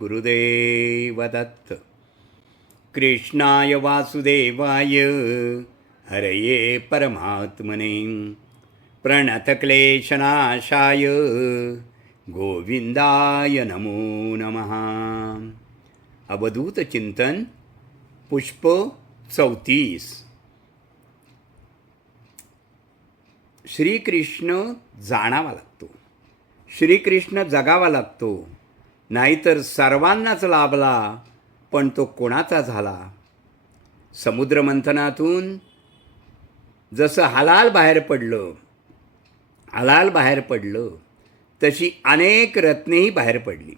गुरुदेव दत्त. कृष्णाय वासुदेवाय हरये परमात्मने प्रणतक्लेशनाशाय गोविंदाय नमो नमः. अवधूत चिंतन पुष्प 34. श्रीकृष्ण जाणावा लागतो, श्रीकृष्ण जगावा लागतो, नाहीतर सर्वांनाच लाभला पण तो कोणाचा झाला. समुद्रमंथनातून जसं हलाल बाहेर पडलं तशी अनेक रत्नेही बाहेर पडली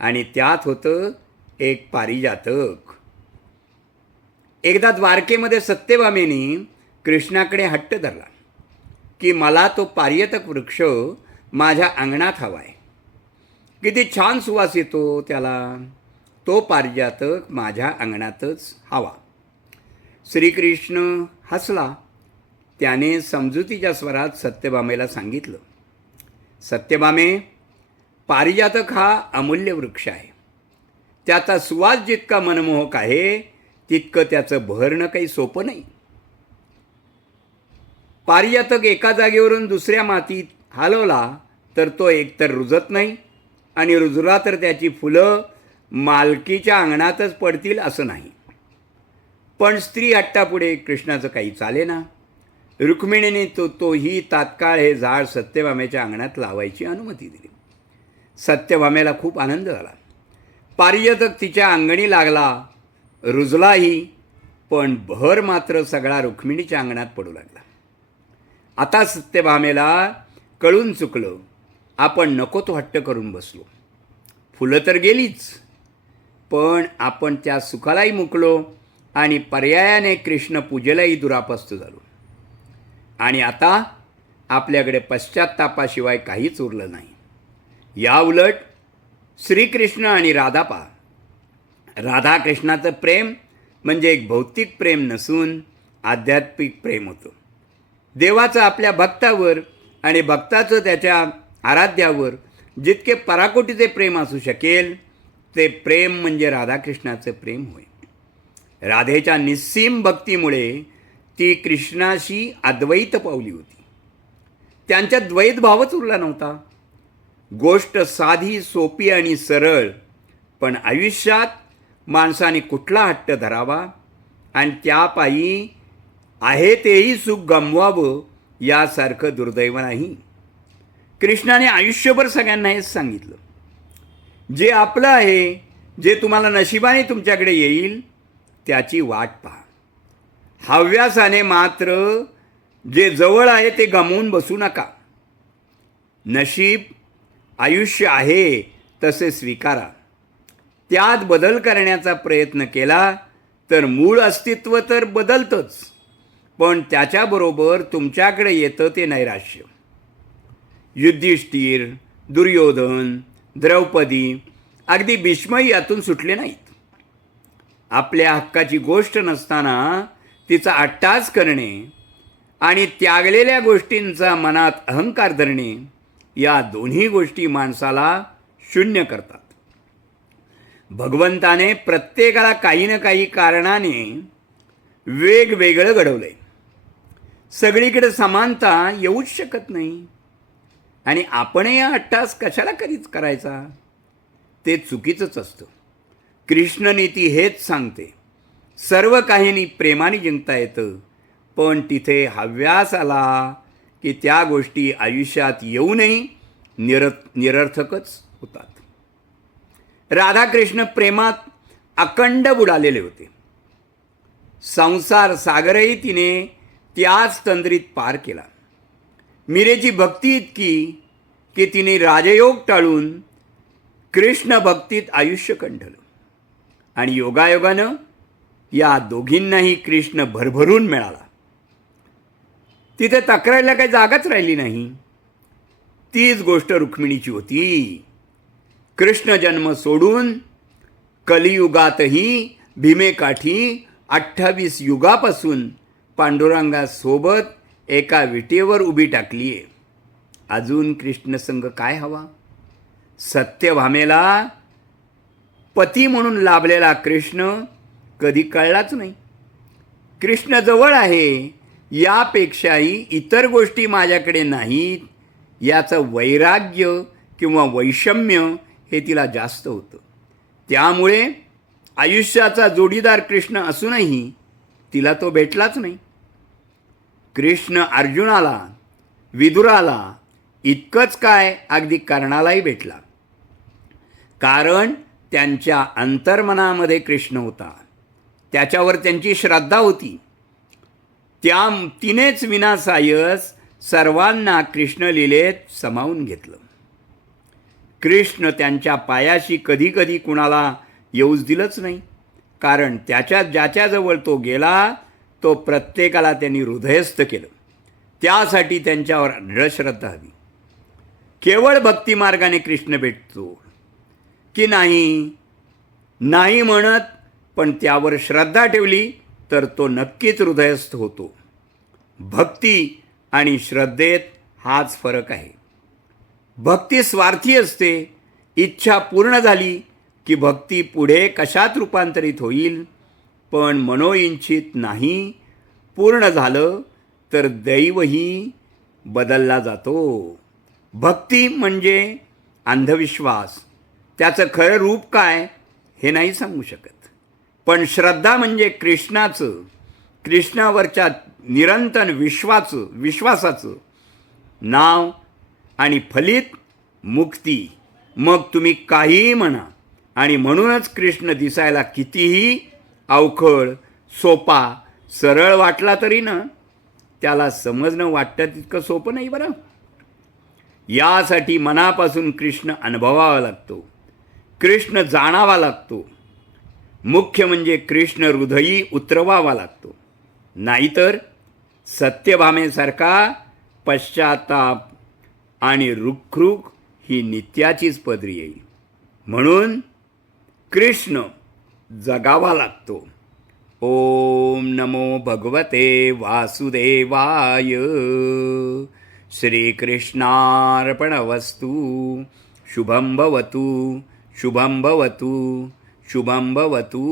आणि त्यात होतं एक पारिजातक. एकदा द्वारकेमध्ये सत्यभामेने कृष्णाकडे हट्ट धरला की मला तो पारिजातक वृक्ष माझ्या अंगणात हवा आहे. किती छान सुवास येतो त्याला, तो पारिजातक माझ्या अंगणातच हवा. श्रीकृष्ण हसला. त्याने समजुतीच्या स्वरात सत्यभामेला सांगितलं, सत्यभामे, पारिजातक हा अमूल्य वृक्ष आहे. त्याचा सुवास जितका मनमोहक आहे तितकं त्याचं बहरणं काही सोपं नाही. पारिजातक एका जागेवरून दुसऱ्या मातीत हलवला तर तो एकतर रुजत नाही आणि रुजला तर त्याची फुलं मालकीच्या अंगणातच पडतील असं नाही. पण स्त्री हट्टापुढे कृष्णाचं काही चालेना. रुक्मिणीने तोही तात्काळ हे झाड सत्यभामेच्या अंगणात लावायची अनुमती दिली. सत्यभामेला खूप आनंद झाला. पारिजातक तिच्या अंगणी लागला, रुजलाही, पण बहर मात्र सगळा रुक्मिणीच्या अंगणात पडू लागला. आता सत्यभामेला कळून चुकलं. आपण नको तो हट्ट करून बसलो. फुलं तर गेलीच, पण आपण त्या सुखालाही मुकलो आणि पर्यायाने कृष्ण पूजेलाही दुरापस्त झालो. आणि आता आपल्याकडे पश्चात्तापाशिवाय काहीच उरलं नाही. या उलट श्रीकृष्ण आणि राधा कृष्णाचं प्रेम म्हणजे एक भौतिक प्रेम नसून आध्यात्मिक प्रेम होतं. देवाचं आपल्या भक्तावर आणि भक्ताचं त्याच्या आराध्यावर जितके पराकोटीचे प्रेम असू शकेल ते प्रेम म्हणजे राधाकृष्णाचं प्रेम होय. राधेच्या निस्सीम भक्तीमुळे ती कृष्णाशी अद्वैत पावली होती. त्यांच्यात द्वैतभावच उरला नव्हता. गोष्ट साधी, सोपी आणि सरळ, पण आयुष्यात माणसाने कुठला हट्ट धरावा आणि त्यापायी आहे तेही सुख गमवावं यासारखं दुर्दैव नाही. कृष्णाने आयुष्यभर सगळ्यांना हेच सांगितलं, जे आपलं आहे, जे तुम्हाला नशिबाने तुमच्याकडे येईल त्याची वाट पहा. हव्यासाने मात्र जे जवळ आहे ते गमावून बसू नका. नशीब, आयुष्य आहे तसे स्वीकारा. त्यात बदल करण्याचा प्रयत्न केला तर मूळ अस्तित्व तर बदलतंच, पण त्याच्याबरोबर तुमच्याकडे येतं ते नैराश्य. युधिष्ठिर, दुर्योधन, द्रौपदी, अगदी भीष्मही यातून सुटले नाहीत. आपल्या हक्काची गोष्ट नसताना तिचा अट्टास करणे आणि त्यागलेल्या गोष्टींचा मनात अहंकार धरणे या दोन्ही गोष्टी माणसाला शून्य करतात. भगवंताने प्रत्येकाला काही ना काही कारणाने वेगवेगळं घडवलंय. सगळीकडे समानता येऊच शकत नाही आणि आपणही हा अट्टास कशाला करायचा, ते चुकीचंच असतं. कृष्णनीती हेच सांगते, सर्व काहींनी प्रेमाने जिंकता येतं, पण तिथे हव्यास आला की त्या गोष्टी आयुष्यात येऊनही निरर्थकच होतात. राधाकृष्ण प्रेमात अखंड बुडालेले होते. संसार सागरही तिने त्याच तंद्रीत पार केला. मीरेची भक्ती इतकी की तिने राजयोग टाळून कृष्ण भक्तीत आयुष्य कंठलं आणि योगायोगानं या दोघींनाही कृष्ण भरभरून मिळाला. तिथे तक्रारीला काही जागाच राहिली नाही. तीच गोष्ट रुक्मिणीची होती. कृष्ण जन्म सोडून कलियुगातही भीमेकाठी 28 युगापासून पांडुरंगासोबत एका विटेवर उभी टाकली आहे. अजून कृष्णसंग काय हवा? सत्यभामेला पती म्हणून लाभलेला कृष्ण कधी कळलाच नाही. कृष्ण जवळ आहे यापेक्षाही इतर गोष्टी माझ्याकडे नाहीत याचं वैराग्य किंवा वैषम्य हे तिला जास्त होतं. त्यामुळे आयुष्याचा जोडीदार कृष्ण असूनही तिला तो भेटलाच नाही. कृष्ण अर्जुनाला, विदुराला, इतकंच काय अगदी कर्णालाही भेटला. कारण त्यांच्या अंतर्मनामध्ये कृष्ण होता, त्याच्यावर त्यांची श्रद्धा होती. तिनेच विनासायस सर्वांना कृष्णलीलेत सामावून घेतलं. कृष्ण त्यांच्या पायाशी कधी कधी कुणाला येऊच दिलंच नाही. कारण ज्याच्याजवळ तो गेला तो प्रत्येकाला त्यांनी हृदयस्थ केलं. त्यासाठी त्यांच्यावर अंधश्रद्धा हवी. केवळ भक्तिमार्गाने कृष्ण भेटतो की नाही म्हणत, पण त्यावर श्रद्धा ठेवली तर तो नक्कीच हृदयस्थ होतो. भक्ती आणि श्रद्धेत हाच फरक आहे. भक्ती स्वार्थी असते. इच्छा पूर्ण झाली की भक्ती पुढे कशात रूपांतरित होईल, पण मनोइच्छित नाही. पूर्ण झालं तर दैवही बदलला जातो. भक्ती म्हणजे अंधविश्वास. त्याचं खरं रूप काय हे नाही सांगू शकत. पण श्रद्धा म्हणजे कृष्णावरच्या निरंतर विश्वासाचं नाव आणि फलित मुक्ती. मग तुम्ही काहीही म्हणा. आणि म्हणूनच कृष्ण दिसायला कितीही अवखळ, सोपा, सरळ वाटला तरी ना, त्याला समजणं वाटतं तितकं सोपं नाही बरं. यासाठी मनापासून कृष्ण अनुभवावा लागतो, कृष्ण जाणावा लागतो. मुख्य म्हणजे कृष्ण हृदयी उतरवावा लागतो. नाहीतर सत्यभामेसारखा पश्चाताप आणि रुखरुख ही नित्याचीच पदरी येईल. म्हणून कृष्ण जगावा लागतो. ओम नमो भगवते वासुदेवाय. श्रीकृष्णार्पणवस्तु. शुभं भवतु, शुभं भवतु, शुभं भवतु.